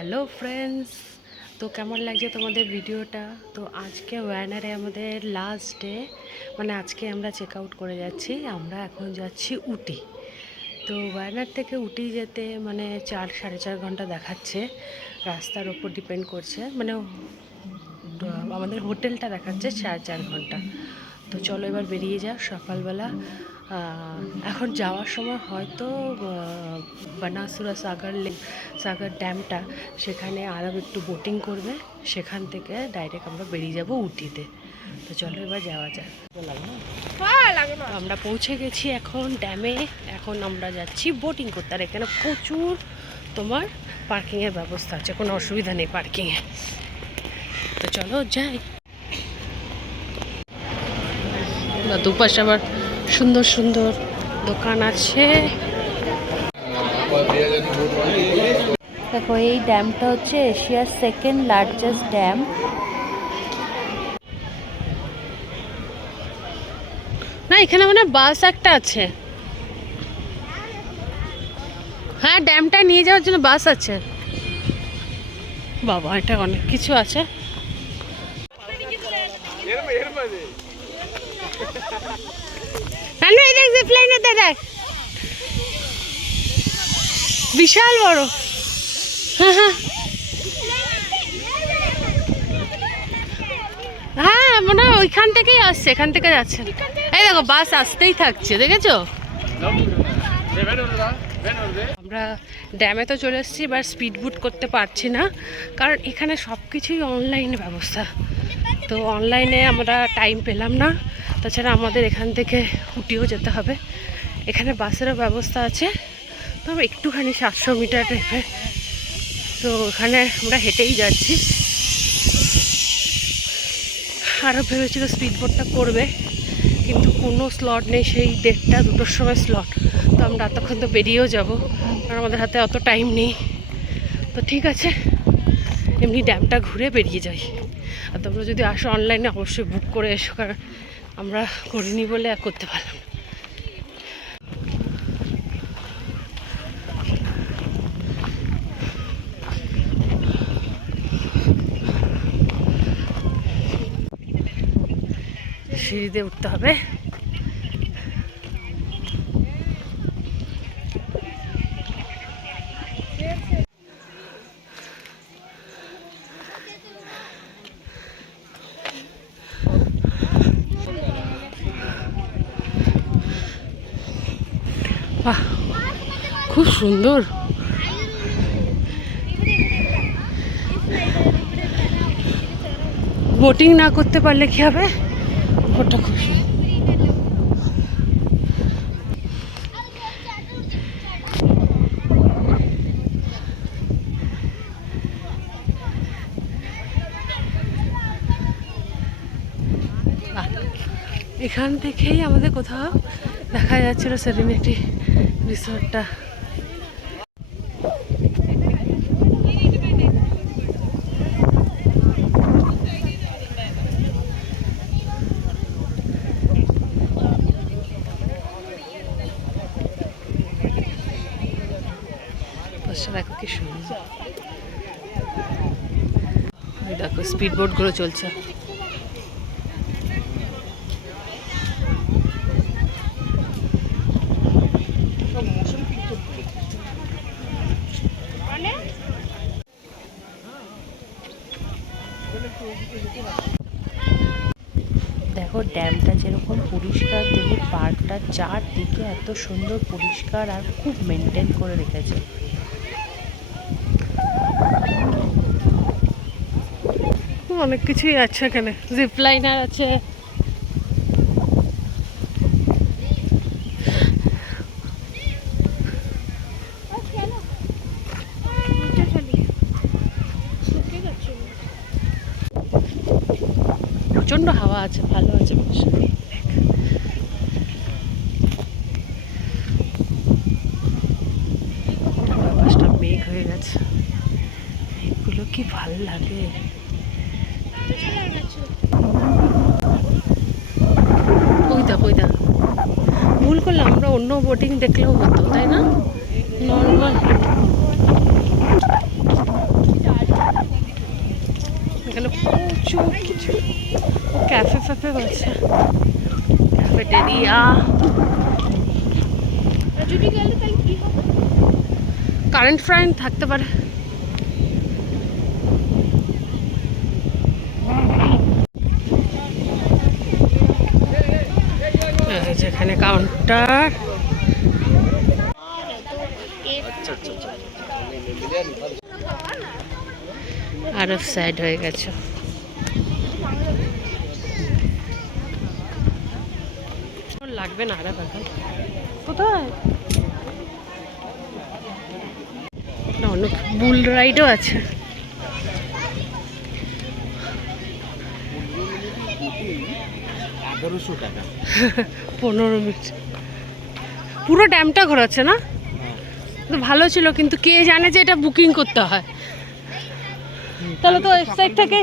Hello friends, তো কেমন লাগছে তোমাদের ভিডিওটা? তো আজকে ওয়ানারে আমাদের লাস্ট ডে, মানে আজকে আমরা চেক আউট করে যাচ্ছি। আমরা এখন যাচ্ছি উটি। তো ওয়ানার থেকে উটি যেতে মানে 4-4.5 ঘন্টা দেখাচ্ছে। রাস্তার ওপর ডিপেন্ড করছে, মানে আমাদের হোটেলটা দেখাচ্ছে 4.5 ঘন্টা। তো চলো এবার বেরিয়ে যা সকালবেলা। এখন যাওয়ার সময় হয়তো বানাসুরা সাগর ড্যামটা, সেখানে আরও একটু বোটিং করবে, সেখান থেকে ডাইরেক্ট আমরা বেরিয়ে যাব উটিতে। তো চলো এবার যাওয়া যাক। আমরা পৌঁছে গেছি এখন ড্যামে। এখন আমরা যাচ্ছি বোটিং করতে। আর এখানে প্রচুর তোমার পার্কিংয়ের ব্যবস্থা আছে, কোনো অসুবিধা নেই পার্কিংয়ে। তো চলো যাই। দুপাশে আবার সুন্দর সুন্দর দোকান আছে। দেখো, এই ড্যামটা হচ্ছে এশিয়ার সেকেন্ড লার্জেস্ট ড্যাম। না, এখানে মানে বাস একটা আছে। হ্যাঁ, ড্যামটা নিয়ে যাওয়ার জন্য বাস আছে। বাবা, এটা অনেক কিছু আছে। দেখ, বিশাল বড়। হ্যাঁ হ্যাঁ হ্যাঁ, মনে হয় ওইখান থেকেই আসছে, এখান থেকে যাচ্ছে। এই দেখো, বাস আসতেই থাকছে, দেখেছো? আমরা ড্যামে তো চলে এসেছি, এবার স্পিড বোট করতে পারছি না, কারণ এখানে সব কিছুই অনলাইন ব্যবস্থা। তো অনলাইনে আমরা টাইম পেলাম না। তাছাড়া আমাদের এখান থেকে উটিও যেতে হবে। এখানে বাসেরও ব্যবস্থা আছে, তো একটুখানি 700 মিটার টাইপের। তো ওখানে আমরা হেঁটেই যাচ্ছি। আরও ভেবেছিল স্পিড বোটটা করবে, কিন্তু কোনো স্লট নেই। সেই 1:30-2টোর সময় স্লট। তো আমরা এতক্ষণ তো বেরিয়েও যাব, কারণ আমাদের হাতে অত টাইম নেই। তো ঠিক আছে, এমনি ড্যামটা ঘুরে বেরিয়ে যাই। আর তোমরা যদি আসো অনলাইনে অবশ্যই বুক করে এসো, কারণ আমরা করিনি বলে আর করতে পারলাম না। সিঁড়িতে উঠতে হবে। বাহ, খুব সুন্দর। বোটিং না করতে পারলে কি হবে? ওটা খুব সুন্দর। এখান থেকেই আমাদের কোথাও দেখা যাচ্ছিল সেরেনিটি রিসর্টটা। দেখো কি সুন্দর। দেখো স্পিড বোট গুলো চলছে। দেখো ড্যামটা যেরকম পরিষ্কার, তেমনি পার্কটা চারদিকে এত সুন্দর পরিষ্কার আর খুব মেনটেন করে রেখেছে। অনেক কিছুই আছে এখানে, জিপ লাইনার আছে। প্রচন্ড হাওয়া আছে, ভালো আছে বেশ। আকাশটা মেঘ হয়ে গেছে, এগুলো কি ভাল লাগে। ওই দেখ, ওই দেখ, ভুল করলাম, আমরা অন্য বোটিং দেখলেও হতো, তাই না? নর্মাল প্রচুর কিছু ক্যাফে ফ্যাফে আছে, ক্যাফেটেরিয়া। কারেন্ট ফ্রাইন্ট থাকতে পারে। যেখানে কাউন্টার, আর অফ সাইড হয়ে গেছে। লাগবে না আর এখন কোথায় না, অনেক বুল রাইডও আছে। 1100 টাকা 15 মিনিট পুরো ড্যামটা ঘোরাচ্ছে না? তো ভালো ছিল, কিন্তু কে জানে যে এটা বুকিং করতে হয়। তাহলে তো ওয়েবসাইট থেকে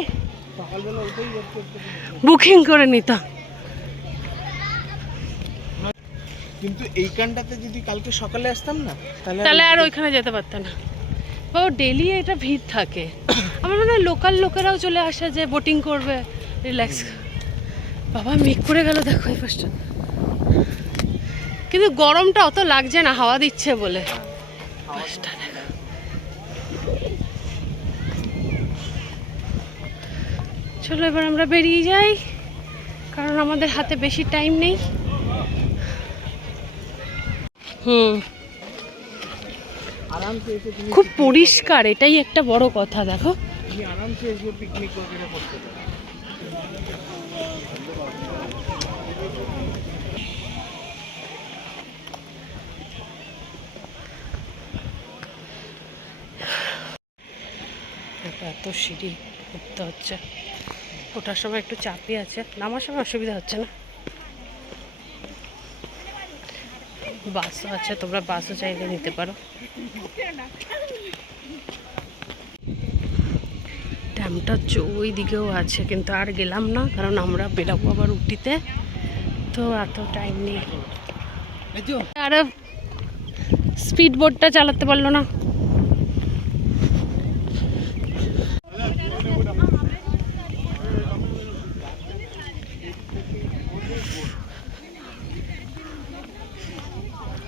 বুকিং করে নিতাম। কিন্তু এইখানটাতে যদি কালকে সকালে আসতাম না, তাহলে আর ওইখানে যেতে পারতাম না। ও ডেলি এটা ভিড় থাকে। আমার মনে হয় লোকাল লোকেরাও চলে আসে যে বোটিং করবে, রিল্যাক্স। বাবা মেঘ করে গেল দেখো এই ফার্স্টটা, কিন্তু গরমটা অত লাগছে না হাওয়া দিচ্ছে বলে। চলো এবার আমরা বেরিয়ে যাই, কারণ আমাদের হাতে বেশি টাইম নেই। আরামসে এসে তুমি খুব পরিষ্কার, এটাই একটা বড় কথা। দেখো আরামসে এসে পিকনিক করতে পারো। এত সিঁড়ি উঠতে হচ্ছে, ওঠার সময় একটু চাপই আছে, নামার সময় অসুবিধা হচ্ছে না। বাসও আছে, তোমরা বাসও চাইলে নিতে পারো। ড্যামটা ওই দিকেও আছে, কিন্তু আর গেলাম না, কারণ আমরা বেরাবো আবার উটিতে, তো এত টাইম নেই। আর স্পিড বোটটা চালাতে পারলো না।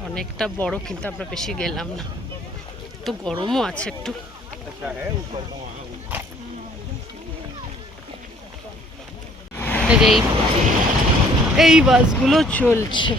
অনেকটা বড়, কিন্তু আমরা বেশি গেলাম না, তো গরমও আছে একটু। এই বাসগুলো চলছে।